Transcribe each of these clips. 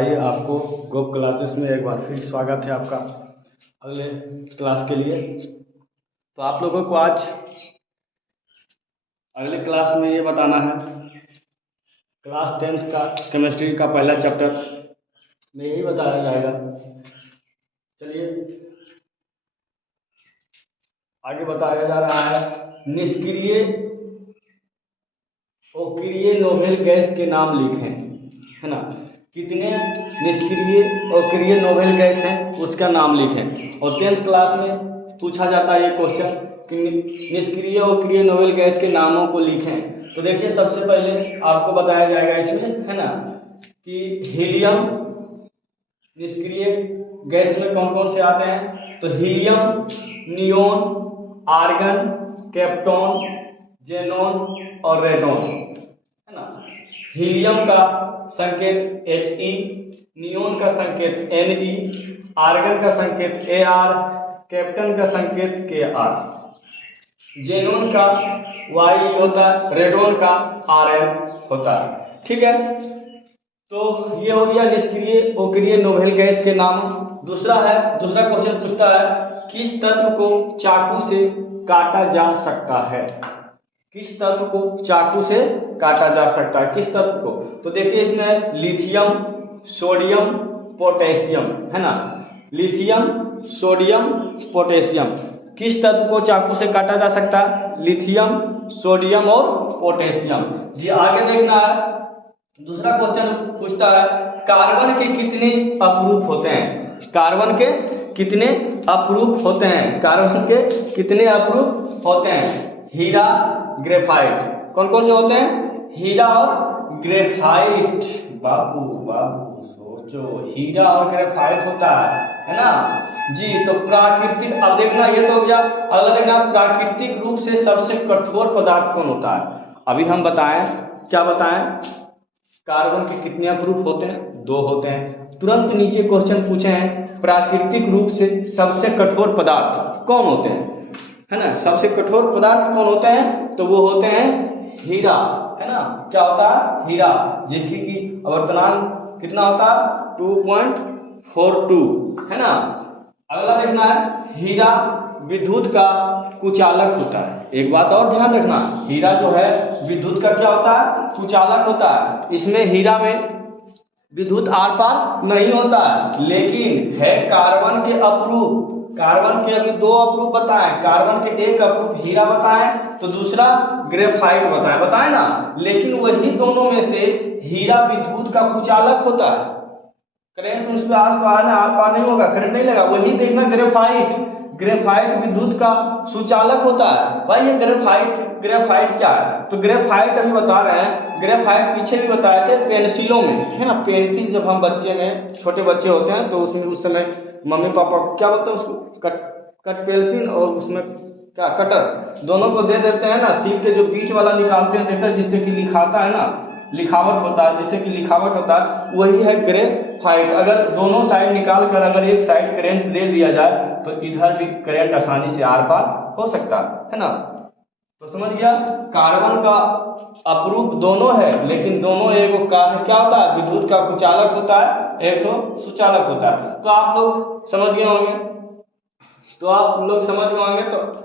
आइए आपको गोप क्लासेस में एक बार फिर स्वागत है आपका अगले क्लास के लिए। तो आप लोगों को आज अगले क्लास में ये बताना है, क्लास 10th का केमिस्ट्री का पहला चैप्टर में यही बताया जाएगा। चलिए आगे बताया जा रहा है, निष्क्रिय अक्रिय नोबेल गैस के नाम लिखें, है ना। कितने निष्क्रिय अक्रिय नोबेल गैस हैं उसका नाम लिखें। और 10th क्लास में पूछा जाता है ये क्वेश्चन कि निष्क्रिय अक्रिय नोबेल गैस के नामों को लिखें। तो देखिए सबसे पहले आपको बताया जाएगा इसमें, है ना, कि हीलियम निष्क्रिय गैस में कौन कौन से आते हैं। तो हीलियम, नियोन, आर्गन, केप्टॉन, जेनॉन और रेडॉन, है ना। हीलियम का संकेत He, नियोन का संकेत Ne, आर्गन का संकेत Ar, कैप्टन का संकेत Kr, जेनॉन का Y होता है, रेडॉन का Rn होता है। ठीक है, तो ये हो गया निष्क्रिय अक्रिय नोबेल गैस के नाम। दूसरा क्वेश्चन पूछता है, किस तत्व को चाकू से काटा जा सकता है। किस तत्व को चाकू से काटा जा सकता है, किस तत्व को। तो देखिए इसमें लिथियम, सोडियम, पोटेशियम, है ना। लिथियम, सोडियम, पोटेशियम, किस तत्व को चाकू से काटा जा सकता है। लिथियम, सोडियम और पोटेशियम। जी आगे देखना है, दूसरा क्वेश्चन पूछता है, कार्बन के कितने अपरूप होते हैं। कार्बन के कितने अपरूप होते हैं। कार्बन के कितने अपरूप होते हैं। हीरा, ग्रेफाइट, कौन कौन से होते हैं। हीरा और ग्रेफाइट। बाबू सोचो, हीरा और ग्रेफाइट होता है ना जी। तो प्राकृतिक, अब देखना ये तो हो गया। अगला देखना, प्राकृतिक रूप से सबसे कठोर पदार्थ कौन होता है। अभी हम बताएं, क्या बताएं, कार्बन के कितने अपरूप होते हैं, 2 होते हैं। तुरंत नीचे क्वेश्चन पूछे हैं, प्राकृतिक रूप से सबसे कठोर पदार्थ कौन होते हैं, है ना। सबसे कठोर पदार्थ कौन होते हैं, तो वो होते हैं हीरा, है ना। क्या होता है, हीरा, जिसकी आवर्तनांक कितना होता है 2.42, है ना। अगला देखना है, हीरा विद्युत का कुचालक होता है। एक बात और ध्यान रखना, हीरा जो है विद्युत का क्या होता है, कुचालक होता है। इसमें हीरा में विद्युत आर पार नहीं होता है, लेकिन है कार्बन के अपरूप। कार्बन के अभी 2 अपरूप बताएं, कार्बन के एक अपरूप हीरा बताएं, तो दूसरा ग्रेफाइट बताएं ना। लेकिन वही दोनों में से हीरा विद्युत का कुचालक होता है। करंट उस पर आर पार नहीं होगा, करंट नहीं लगा। वही देखना ग्रेफाइट विद्युत का सुचालक होता है। भाई ये ग्रेफाइट क्या है, तो ग्रेफाइट अभी बता रहे हैं। ग्रेफाइट पीछे भी बताए थे पेंसिलों में, है ना। पेंसिल जब हम बच्चे में छोटे बच्चे होते हैं तो उसमें उस समय मम्मी पापा क्या बोलते हैं उसको, कट पेंसिल और उसमें क्या कटर, दोनों को दे देते हैं ना। सील के जो बीच वाला निकालते हैं, देखते हैं जिससे कि लिखाता है ना, लिखावट होता है, जिससे कि लिखावट होता है, वही है ग्रेफाइट। अगर दोनों साइड निकाल कर अगर एक साइड करंट दे दिया जाए तो इधर भी करंट आसानी से आर पार हो सकता है ना। तो समझ गया, कार्बन का अपरूप दोनों है, लेकिन दोनों एक का क्या होता है, विद्युत का कुचालक होता है, एक तो सुचालक होता है। तो आप लोग समझ गए होंगे, तो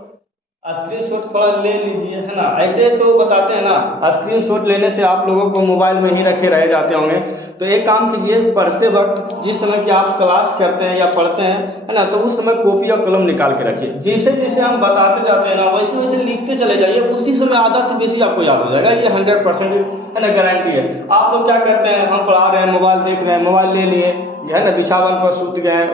स्क्रीनशॉट थोड़ा ले लीजिए, है ना। ऐसे तो बताते हैं ना, स्क्रीनशॉट लेने से आप लोगों को मोबाइल में ही रखे रह जाते होंगे। तो एक काम कीजिए, पढ़ते वक्त जिस समय कि आप क्लास करते हैं या पढ़ते हैं, है ना, तो उस समय कॉपी और कलम निकाल के रखिए। जैसे जैसे हम बताते जाते हैं ना, वैसे वैसे लिखते चले जाइए, उसी समय आधा से बेसी आपको याद हो जाएगा। ये 100% है ना, गारंटी है। आप लोग क्या करते हैं, हम पढ़ा रहे हैं, मोबाइल देख रहे हैं, मोबाइल ले लिए, है ना, बिछावन पर सूत गए,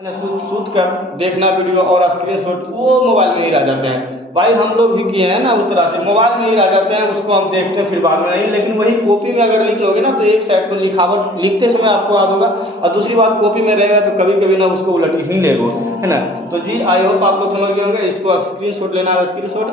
है ना, सूत कर देखना वीडियो और स्क्रीनशॉट वो मोबाइल में ही रह जाते हैं। भाई हम लोग भी किए हैं ना उस तरह से, मोबाइल में ही रह जाते हैं, उसको हम देखते हैं फिर बाद में नहीं। लेकिन वही कॉपी में अगर लिख लोगे ना, तो एक साइड तो लिखावट लिखते समय आपको याद होगा, और दूसरी बात कॉपी में रहेगा तो कभी कभी ना उसको उलट ही लेगो, है ना। तो जी आई होप आप लोग समझ गए होंगे। इसको स्क्रीनशॉट लेना है, स्क्रीनशॉट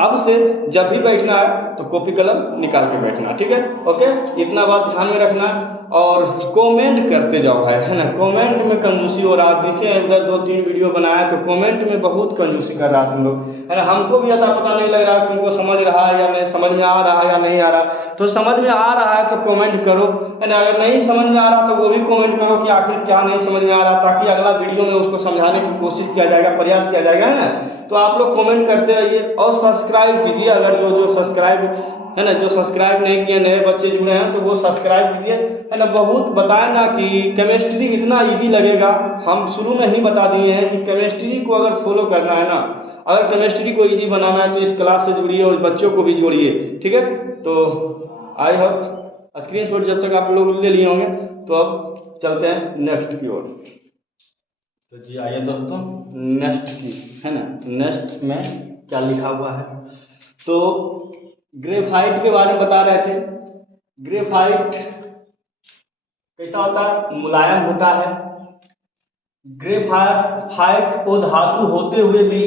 अब से जब भी बैठना है तो कॉपी कलम निकाल के बैठना, ठीक है। ओके, इतना बात ध्यान में रखना। और कमेंट करते जाओ भाई, है ना। कमेंट में कंजूसी हो रहा, देखे उधर 2-3 वीडियो बनाया तो कमेंट में बहुत कंजूसी कर रहा तुम लोग, है ना। हमको भी अता पता नहीं लग रहा तुमको समझ रहा है या नहीं, समझ में आ रहा है या नहीं आ रहा। तो समझ में आ रहा है तो कमेंट करो, है ना। अगर नहीं समझ में आ रहा तो वो भी कमेंट करो कि आखिर क्या नहीं समझ में आ रहा, ताकि अगला वीडियो में उसको समझाने की कोशिश किया जाएगा, प्रयास किया जाएगा, है ना। तो आप लोग कमेंट करते रहिए और सब्सक्राइब कीजिए। अगर जो सब्सक्राइब, है ना, जो सब्सक्राइब नहीं किए नए बच्चे जुड़े हैं तो वो सब्सक्राइब कीजिए, है ना। बहुत बताए ना कि केमिस्ट्री इतना इजी लगेगा, हम शुरू में ही बता दिए हैं कि केमिस्ट्री को अगर फॉलो करना है ना, अगर केमिस्ट्री को इजी बनाना है तो इस क्लास से जुड़िए और बच्चों को भी जोड़िए, ठीक है। तो आई होप स्क्रीनशॉट जब तक आप लोग ले लिए होंगे, तो अब चलते हैं नेक्स्ट की ओर। तो जी आइए दोस्तों नेक्स्ट की, है ना। नेक्स्ट में क्या लिखा हुआ है, तो ग्रेफाइट के बारे में बता रहे थे। ग्रेफाइट कैसा होता है, मुलायम होता है। ग्रेफाइट वो धातु होते हुए भी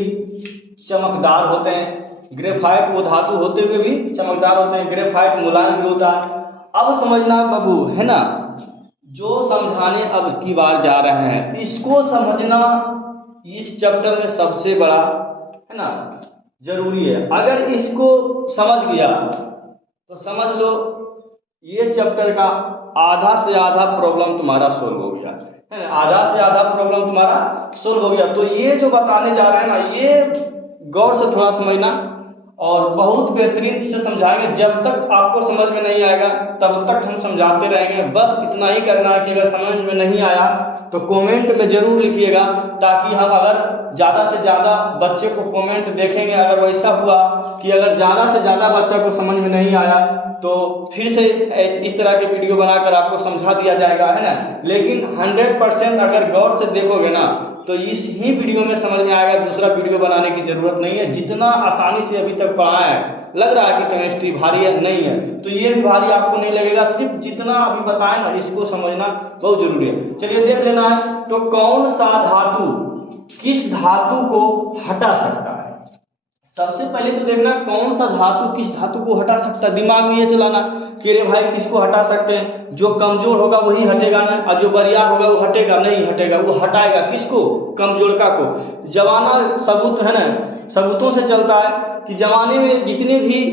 चमकदार होते हैं। ग्रेफाइट वो धातु होते हुए भी चमकदार होते हैं। ग्रेफाइट मुलायम भी होता है। अब समझना बाबू, है ना, जो समझाने अब की बार जा रहे हैं इसको समझना इस चैप्टर में सबसे बड़ा, है ना, जरूरी है। अगर इसको समझ गया तो समझ लो ये चैप्टर का आधा से आधा प्रॉब्लम तुम्हारा सोल्व हो गया, है ना। आधा से आधा प्रॉब्लम तुम्हारा सोल्व हो गया। तो ये जो बताने जा रहे हैं ना, ये गौर से थोड़ा समझना और बहुत बेहतरीन से समझाएंगे। जब तक आपको समझ में नहीं आएगा तब तक हम समझाते रहेंगे। बस इतना ही करना है कि अगर समझ में नहीं आया तो कमेंट में जरूर लिखिएगा, ताकि हम अगर ज़्यादा से ज़्यादा बच्चे को कमेंट देखेंगे, अगर वैसा हुआ कि अगर ज़्यादा से ज़्यादा बच्चा को समझ में नहीं आया तो फिर से इस तरह के वीडियो बनाकर आपको समझा दिया जाएगा, है ना। लेकिन 100% अगर गौर से देखोगे ना तो इस ही वीडियो में समझ में आएगा, दूसरा वीडियो बनाने की जरूरत नहीं है। जितना आसानी से अभी तक पढ़ा है, लग रहा है कि केमिस्ट्री भारी है, नहीं है, तो ये भी भारी आपको नहीं लगेगा। सिर्फ जितना अभी बताया ना इसको समझना बहुत जरूरी है। चलिए देख लेना है, तो कौन सा धातु किस धातु को हटा सकता है। सबसे पहले तो देखना कौन सा धातु किस धातु को हटा सकता है। दिमाग में ये चलाना कि रे भाई किसको हटा सकते हैं, जो कमजोर होगा वही हटेगा ना, और जो बरियार होगा वो हटेगा नहीं, हटेगा वो हटाएगा किसको, कमजोरका को। जमाना सबूत, है ना, सबूतों से चलता है कि जमाने में जितने भी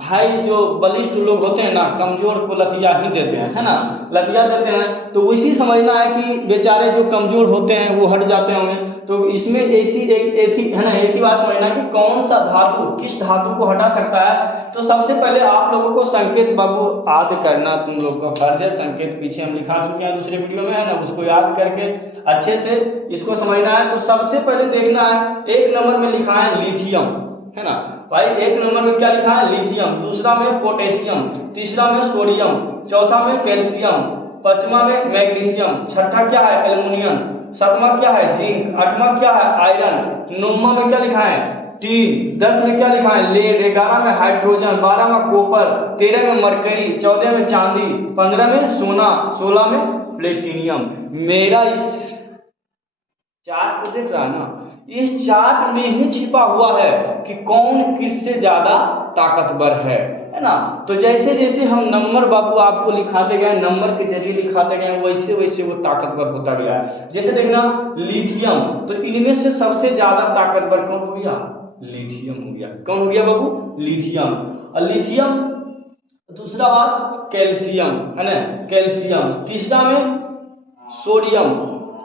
भाई जो बलिष्ठ लोग होते हैं ना, कमजोर को लतिया ही देते हैं, है ना, लतिया देते हैं। तो वैसी समझना है कि बेचारे जो कमजोर होते हैं वो हट जाते होंगे। तो इसमें ऐसी है ना, एक ही बात समझना कि कौन सा धातु किस धातु को हटा सकता है। तो सबसे पहले आप लोगों को संकेत बाबू याद करना, तुम लोग का फर्ज है। संकेत पीछे हम लिखा चुके हैं दूसरे वीडियो में, है ना, उसको याद करके अच्छे से इसको समझना है। तो सबसे पहले देखना है 1 नंबर में लिखा है लिथियम, है ना भाई। 1 नंबर में क्या लिखा है, लिथियम। दूसरा में पोटेशियम, तीसरा में सोडियम, चौथा में कैल्शियम, पांचवा में मैग्नीशियम, छठा क्या है एल्युमिनियम, सातवां क्या है जिंक, आठवां क्या है आयरन, नौवां में क्या लिखा है टीन, 10 में क्या लिखा है लेड, 11 में हाइड्रोजन, 12 में कॉपर, 13 में मरकरी, 14 में चांदी, 15 में सोना, 16 में प्लेटिनियम। मेरा इस चार्ट को देख रहा है ना, इस चार्ट में ही छिपा हुआ है कि कौन किससे ज्यादा ताकतवर है ना। तो जैसे जैसे हम नंबर बाबू आपको लिखाते गए, नंबर के जरिए लिखाते गए, वैसे वैसे वो ताकतवर होता गया है। जैसे देखना लिथियम, तो इनमें से सबसे ज्यादा ताकतवर कौन हो गया, लिथियम हो गया। कौन हो गया बाबू, लिथियम। और लिथियम, दूसरा बात कैल्शियम, है ना, कैल्शियम, तीसरा में सोडियम,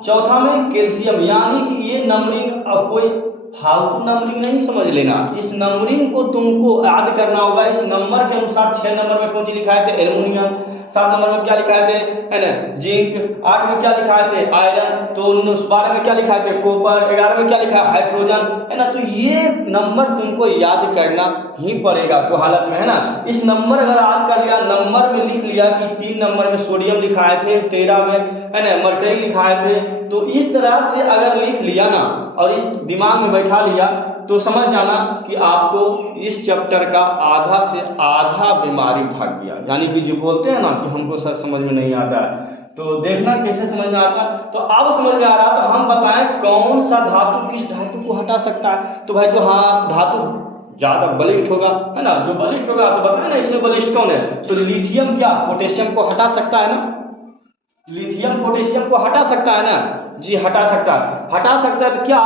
चौथा में कैल्शियम। यानी कि ये नंबरिंग अब कोई फालतू नंबरिंग नहीं समझ लेना, इस नंबरिंग को तुमको याद करना होगा। इस नंबर के अनुसार 6 नंबर में कौन सी लिखा है थे एल्युमिनियम, 7 नंबर में क्या लिखा थे, है ना, जिंक, 8 में क्या लिखा थे आयरन, तो 12 में क्या लिखा थे कॉपर, 11 में क्या लिखा है हाइड्रोजन, है ना। तो ये नंबर तुमको याद करना ही पड़ेगा तो हालत में, है ना। इस नंबर अगर याद कर लिया, नंबर में लिख लिया कि 3 नंबर में सोडियम लिखाए थे, 13 में, है ना, मरकरी लिखाए थे। तो इस तरह से अगर लिख लिया ना और इस दिमाग में बैठा लिया तो समझ जाना कि आपको इस चैप्टर का आधा से आधा बीमारी भाग गया। यानी कि जो बोलते हैं ना कि हमको सर समझ में नहीं आता है, तो देखना कैसे समझ में आता। तो अब समझ में आ रहा, तो हम बताएं कौन सा धातु किस धातु को हटा सकता है। तो भाई जो हाँ धातु ज्यादा बलिष्ठ होगा, है ना, जो बलिष्ठ होगा तो बताए ना इसमें बलिष्ठ कौन है, तो लिथियम क्या पोटेशियम को हटा सकता है ना, लिथियम पोटेशियम को हटा सकता है ना? जी हटा सकता है। हटा सकता है तो क्या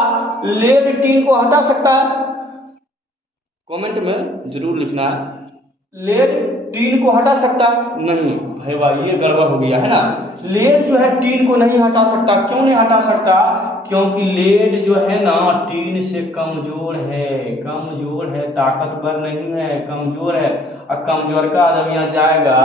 लेड टीन को हटा सकता है? कमेंट में जरूर लिखना है। लेड टीन को हटा सकता? नहीं भाई भाई, ये गड़बड़ हो गया है ना। लेड जो है टीन को नहीं हटा सकता। क्यों नहीं हटा सकता? क्योंकि लेड जो है ना टीन से कमजोर है, कमजोर है, ताकतवर नहीं है, कमजोर है। और कमजोर का आदमी यहाँ जाएगा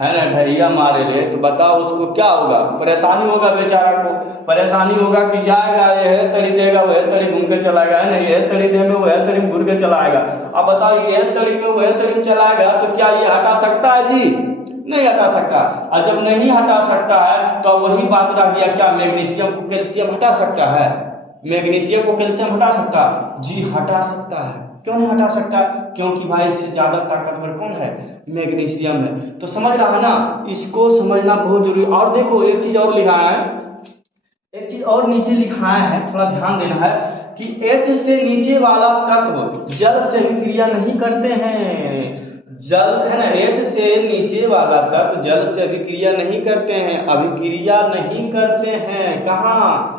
है ना ढैया मारे ले, तो बताओ उसको क्या होगा? परेशानी होगा बेचारा को, परेशानी होगा कि जाएगा ये तड़ी देगा, वह तड़ी घूम के चलाएगा, है ना, ये तड़ी दे में वह तड़ी घूम के चलाएगा। अब बताओ ये तड़ी में वह तड़ी में चलाएगा तो क्या ये हटा सकता है जी? नहीं हटा सकता। और जब नहीं हटा सकता है तो वही बात रह गया, क्या मैग्नीशियम को कैल्शियम हटा सकता है? मैग्नीशियम को कैल्शियम हटा सकता? जी हटा सकता है। क्यों नहीं हटा सकता? क्योंकि भाई इससे ज्यादा ताकतवर कौन है? मैग्नीशियम है। तो समझ रहा है ना, इसको समझना बहुत जरूरी। और देखो एक चीज और लिखा है, एक चीज और नीचे लिखा है, थोड़ा ध्यान देना है कि H से नीचे वाला तत्व जल से अभिक्रिया नहीं करते हैं। जल है ना, H से नीचे वाला तत्व जल से अभिक्रिया नहीं करते हैं, अभिक्रिया नहीं करते हैं। कहाँ?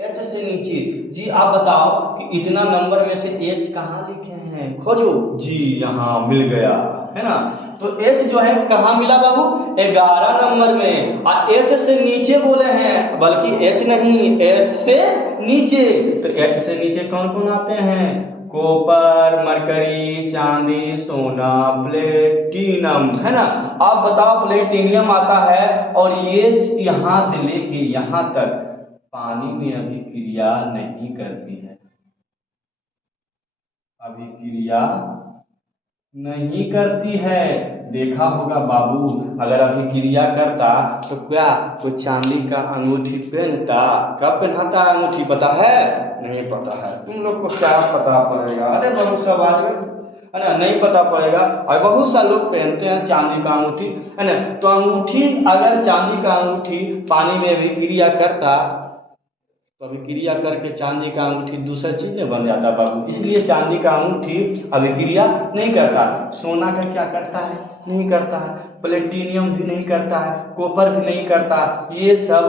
H से नीचे। जी आप बताओ कि इतना नंबर में से H कहाँ लिखे हैं? खोजो जी, यहाँ मिल गया है ना। तो H जो है कहाँ मिला बाबू? 11 नंबर में। और H से नीचे बोले हैं, बल्कि H नहीं, H से नीचे। तो H से नीचे कौन कौन आते हैं? कॉपर, मरकरी, चांदी, सोना, प्लेटिनम, है ना। आप बताओ प्लेटिनियम आता है और ये यहां से लेके यहां तक पानी में अभिक्रिया नहीं करती है, अभिक्रिया नहीं करती है। देखा होगा बाबू, अगर अभिक्रिया करता तो क्या कोई चांदी का अंगूठी पहनता? कब पहनाता है अंगूठी, पता है? नहीं पता है। तुम लोग को क्या पता पड़ेगा? अरे बहुत सब आज है ना, नहीं पता पड़ेगा। और बहुत सा लोग पहनते हैं चांदी का अंगूठी, है ना। तो अंगूठी, अगर चांदी का अंगूठी पानी में अभिक्रिया करता तो अभिक्रिया करके चांदी का अंगूठी दूसरा चीज में बन जाता बाबू। इसलिए चांदी का अंगूठी अभिक्रिया नहीं करता। सोना का क्या करता है? नहीं करता है। प्लेटिनियम भी नहीं करता है, कॉपर भी नहीं करता। ये सब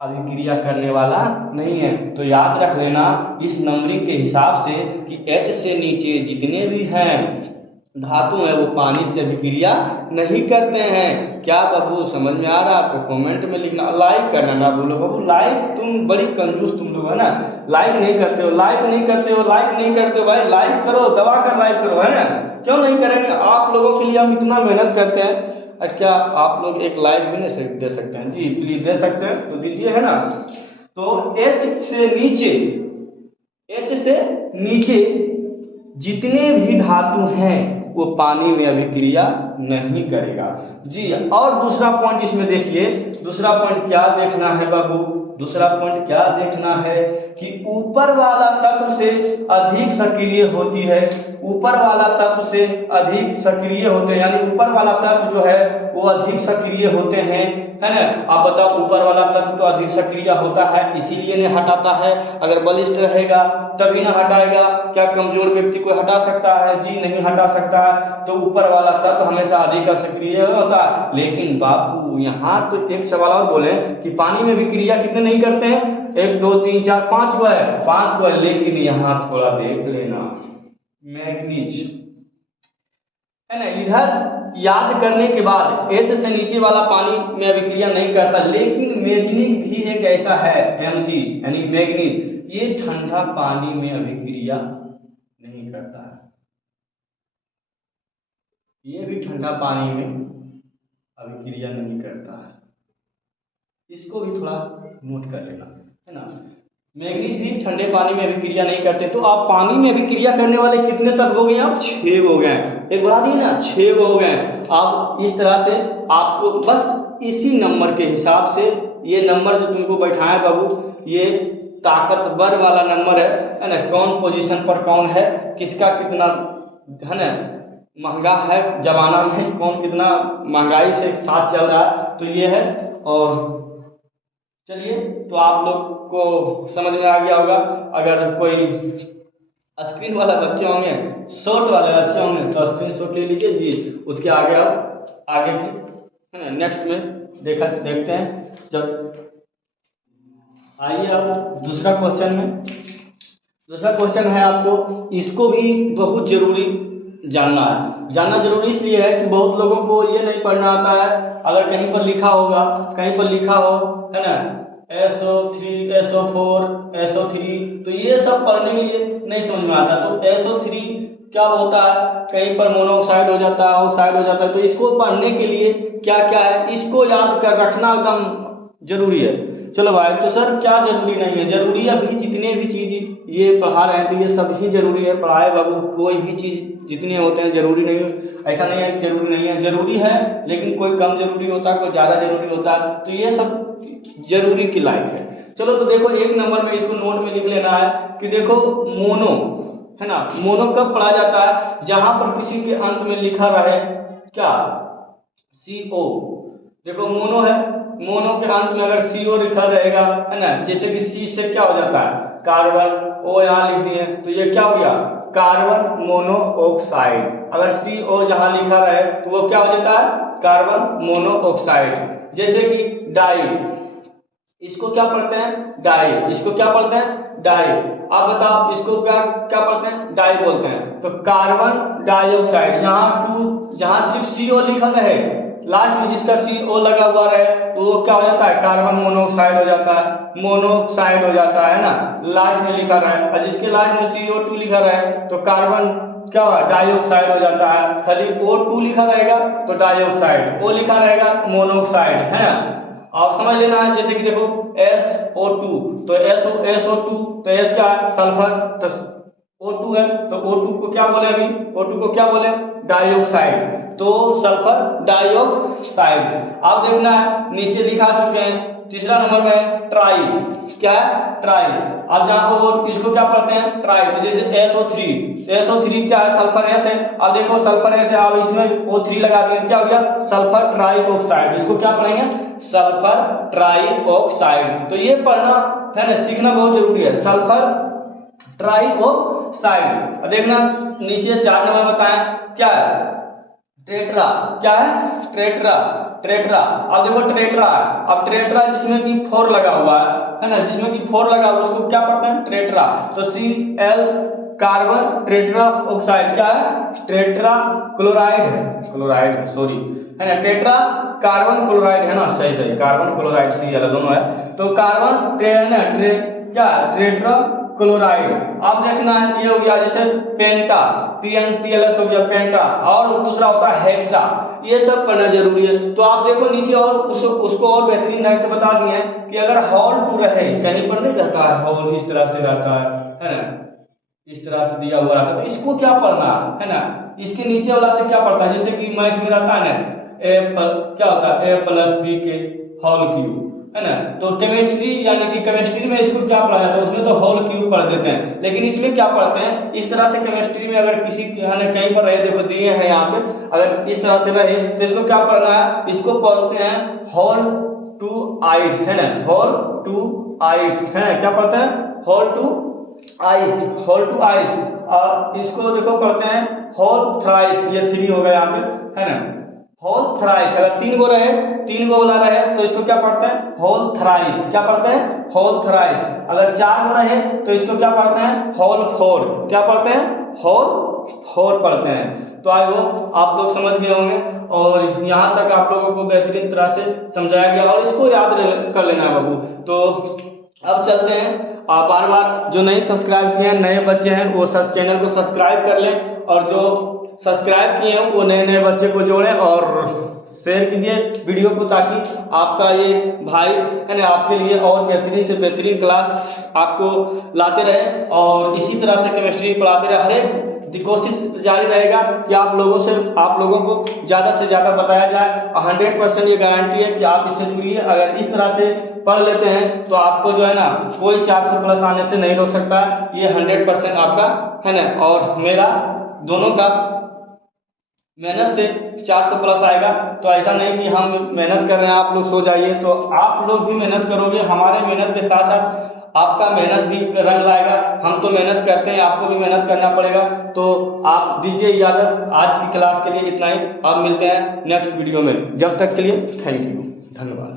अभिक्रिया करने वाला नहीं है। तो याद रख लेना इस नंबरिंग के हिसाब से कि H से नीचे जितने भी हैं धातु है वो पानी से अभिक्रिया नहीं करते हैं। क्या बाबू समझ में आ रहा? तो कमेंट में लिखना, लाइक करना ना भूलो बाबू। लाइक, तुम बड़ी कंजूस तुम लोग है ना, लाइक नहीं करते हो, लाइक नहीं करते हो, लाइक नहीं करते हो। भाई लाइक करो, दबा कर लाइक करो, है ना। क्यों नहीं करेंगे? आप लोगों के लिए हम इतना मेहनत करते हैं। क्या आप लोग एक लाइक भी नहीं दे सकते हैं? जी प्लीज दे सकते हैं तो दीजिए, है ना। तो H से नीचे, H से नीचे जितने भी धातु हैं वो पानी में अभिक्रिया नहीं करेगा। जी और दूसरा पॉइंट इसमें देखिए, दूसरा पॉइंट क्या देखना है बाबू? दूसरा पॉइंट क्या देखना है कि ऊपर वाला तत्व से अधिक सक्रिय होती है, ऊपर वाला तत्व से अधिक सक्रिय होते हैं, यानी ऊपर वाला तत्व जो है वो अधिक सक्रिय होते हैं, है ना। आप बताओ ऊपर वाला तत्व तो अधिक सक्रिय होता है, इसीलिए नहीं हटाता है। अगर बलिष्ठ रहेगा तभी ना हटाएगा। क्या कमजोर व्यक्ति को हटा सकता है? जी नहीं हटा सकता है। तो ऊपर वाला तत्व हमेशा अधिक सक्रिय होता है। लेकिन बापू यहाँ तो एक सवाल और बोले कि पानी में भी क्रिया कितने नहीं करते हैं? 1 2 3 4 5 को है, 5 को है। लेकिन यहाँ थोड़ा देख लेना, मैग्नीज है ना, इधर याद करने के बाद H से नीचे वाला पानी में अभिक्रिया नहीं करता, लेकिन मैग्नीज भी एक ऐसा है, Mg यानी मैग्नीज, ये ठंडा पानी में अभिक्रिया नहीं करता है। ये भी ठंडा पानी में अभिक्रिया नहीं करता है। इसको भी थोड़ा नोट कर लेना, है ना। मैग्नीज भी ठंडे पानी में अभिक्रिया नहीं करते। तो आप पानी में अभिक्रिया करने वाले कितने तत्व हो गए? आप 6 हो गए। एक बढ़ा दिए ना, 6 हो गए। आप इस तरह से आपको बस इसी नंबर के हिसाब से, ये नंबर जो तुमको बैठाया बाबू, ये ताकतवर वाला नंबर है ना। कौन पोजीशन पर कौन है, किसका कितना है ना महंगा है जमाना में, कौन कितना महंगाई से साथ चल रहा है, तो ये है। और चलिए, तो आप लोग को समझ में आ गया होगा। अगर कोई स्क्रीन वाला बच्चे होंगे, शॉर्ट वाले बच्चे होंगे तो स्क्रीन शॉट ले लीजिए जी। उसके आगे आप आगे की है ना नेक्स्ट में देखते हैं। जब आइए अब दूसरा क्वेश्चन में। दूसरा क्वेश्चन है आपको, इसको भी बहुत जरूरी जानना है। जानना जरूरी इसलिए है कि बहुत लोगों को ये नहीं पढ़ना आता है। अगर कहीं पर लिखा होगा, कहीं पर लिखा हो, है ना, SO3 SO4 SO3, तो ये सब पढ़ने के लिए नहीं समझ में आता। तो SO3 क्या होता है, कहीं पर मोनोऑक्साइड हो जाता है, ऑक्साइड हो जाता है। तो इसको पढ़ने के लिए क्या क्या है, इसको याद कर रखना एकदम जरूरी है। चलो भाई, तो सर क्या जरूरी नहीं है? जरूरी अभी जितने भी चीज ये पढ़ा रहे हैं तो ये सब ही जरूरी है। पढ़ाए बाबू, कोई भी चीज जितने होते हैं जरूरी नहीं है, ऐसा नहीं है जरूरी नहीं है, जरूरी है, लेकिन कोई कम जरूरी होता है, कोई ज्यादा जरूरी होता है। तो ये सब जरूरी के लायक है। चलो तो देखो, एक नंबर में इसको नोट में लिख लेना है कि देखो मोनो, है ना, मोनो कब पढ़ा जाता है? जहां पर किसी के अंत में लिखा रहे क्या, CO। देखो मोनो है, मोनो के अंत में अगर CO लिखा रहेगा, है ना, जैसे कि C से क्या हो जाता है कार्बन, O यहाँ लिख दिए तो ये क्या हो गया कार्बन मोनोऑक्साइड। अगर CO जहां लिखा रहे तो वो क्या हो जाता है कार्बन मोनोऑक्साइड। जैसे कि डाई, इसको क्या पढ़ते हैं डाई, इसको क्या पढ़ते हैं डाई। आप बताओ इसको क्या क्या पढ़ते हैं, डाई बोलते हैं। तो कार्बन डाइऑक्साइड, जहां सिर्फ CO लिखा रहे, लास्ट में जिसका CO लगा हुआ रहे तो वो क्या हो जाता है कार्बन मोनोऑक्साइड हो जाता है, मोनोऑक्साइड हो जाता है ना, लास्ट में लिखा रहे। और जिसके लास्ट में CO2 लिखा रहे तो कार्बन क्या होगा डाइऑक्साइड हो जाता है। खाली O2 लिखा रहेगा तो डाइऑक्साइड, O लिखा रहेगा मोनोऑक्साइड, है ना। आप समझ लेना है। जैसे कि देखो SO2, तो SO2 तो S क्या है सल्फर, तो O2 है तो O2 को क्या बोले, अभी O2 को क्या बोले डाइऑक्साइड, तो सल्फर डाइऑक्साइड। आप देखना है नीचे दिखा चुके हैं। तीसरा नंबर में ट्राई, क्या है ट्राई। आप जहां पर वो इसको क्या पढ़ते हैं ट्राई, तो जैसे SO3 क्या है सल्फर S है। अब देखो सल्फर S है, आप इसमें O3 लगा देंगे क्या हो गया सल्फर ट्राइऑक्साइड। इसको क्या पढ़ेंगे सल्फर ट्राइऑक्साइड। तो ये पढ़ना है ना, सीखना बहुत जरूरी है, सल्फर ट्राइऑक्साइड। देखना नीचे 4 नंबर बताएं क्या है टेट्रा, क्या है ट्रेट्रा। अब देखो ट्रेट्रा, अब ट्रेट्रा जिसमें कि 4 लगा हुआ है ना, जिसमें कि 4 लगा हुआ उसको क्या पढ़ते हैं ट्रेट्रा। तो Cl कार्बन ट्रेट्रा ऑक्साइड, क्या है ट्रेट्रा क्लोराइड सॉरी, है ना, टेट्रा कार्बन क्लोराइड, है ना, सही कार्बन क्लोराइड Cl दोनों है। तो कार्बन क्या ट्रेट्रा क्लोराइड। अब देखना है ये हो गया जैसे पेंटा, PnClS हो गया पेंटा, और दूसरा होता है हेक्सा। ये सब पढ़ना जरूरी है। तो आप देखो नीचे और उसको और बेहतरीन ढंग से बता दिए हैं कि अगर हॉल टू रहे, कहीं पर नहीं रहता है हॉल, इस तरह से रहता है ना, इस तरह से दिया हुआ रहता है, तो इसको क्या पढ़ना है ना, इसके नीचे वाला से क्या पढ़ता है। जैसे कि मैथ में रहता है ना क्या होता है A+B के होल क्यूब, है ना। तो केमिस्ट्री यानी कि केमिस्ट्री में इसको क्या पढ़ा जाता है, उसमें तो होल क्यूब पढ़ देते हैं, लेकिन इसमें क्या पढ़ते हैं इस तरह से। केमिस्ट्री में अगर किसी कहीं पर रहे, देखो दिए हैं यहाँ पे, अगर इस तरह से रहे तो इसको क्या पढ़ना है, इसको पढ़ते हैं होल टू आइट्स, है ना, होल टू आइट्स, है ना, क्या पढ़ते हैं होल टू आइस। इसको देखो पढ़ते हैं होल थ्राइस, ये 3 होगा यहाँ पे, है ना, होल थ्राइस। अगर 3 गो रहे, 3 गो वाला रहे तो इसको क्या पढ़ते हैं होल थ्राइस, क्या पढ़ते हैं होल थ्राइस। अगर 4 गो रहे तो इसको क्या पढ़ते हैं होल 4, क्या पढ़ते हैं होल 4 पढ़ते हैं। तो आई होप आप लोग समझ गए होंगे, और यहाँ तक आप लोगों को बेहतरीन तरह से समझाया गया, और इसको याद कर लेना है बाबू। तो अब चलते हैं, आप बार बार जो नहीं सब्सक्राइब किए हैं, नए बच्चे हैं, वो चैनल को सब्सक्राइब कर लें, और जो सब्सक्राइब किए हैं वो नए बच्चे को जोड़ें और शेयर कीजिए वीडियो को, ताकि आपका ये भाई है ना आपके लिए और बेहतरीन से बेहतरीन क्लास आपको लाते रहे, और इसी तरह से केमिस्ट्री पढ़ाते रहे। हर एक कोशिश जारी रहेगा कि आप लोगों को ज़्यादा से ज़्यादा बताया जाए। 100% ये गारंटी है कि आप इससे जुड़िए। अगर इस तरह से पढ़ लेते हैं तो आपको जो है ना कोई 400+ आने से नहीं रोक सकता, ये 100% आपका है ना, और मेरा दोनों का मेहनत से 400+ आएगा। तो ऐसा नहीं कि हम मेहनत कर रहे हैं आप लोग सो जाइए, तो आप लोग भी मेहनत करोगे, हमारे मेहनत के साथ साथ आपका मेहनत भी रंग लाएगा। हम तो मेहनत करते हैं, आपको भी मेहनत करना पड़ेगा। तो आप दीजिए इजाजत, आज की क्लास के लिए इतना ही। अब मिलते हैं नेक्स्ट वीडियो में, जब तक के लिए थैंक यू, धन्यवाद।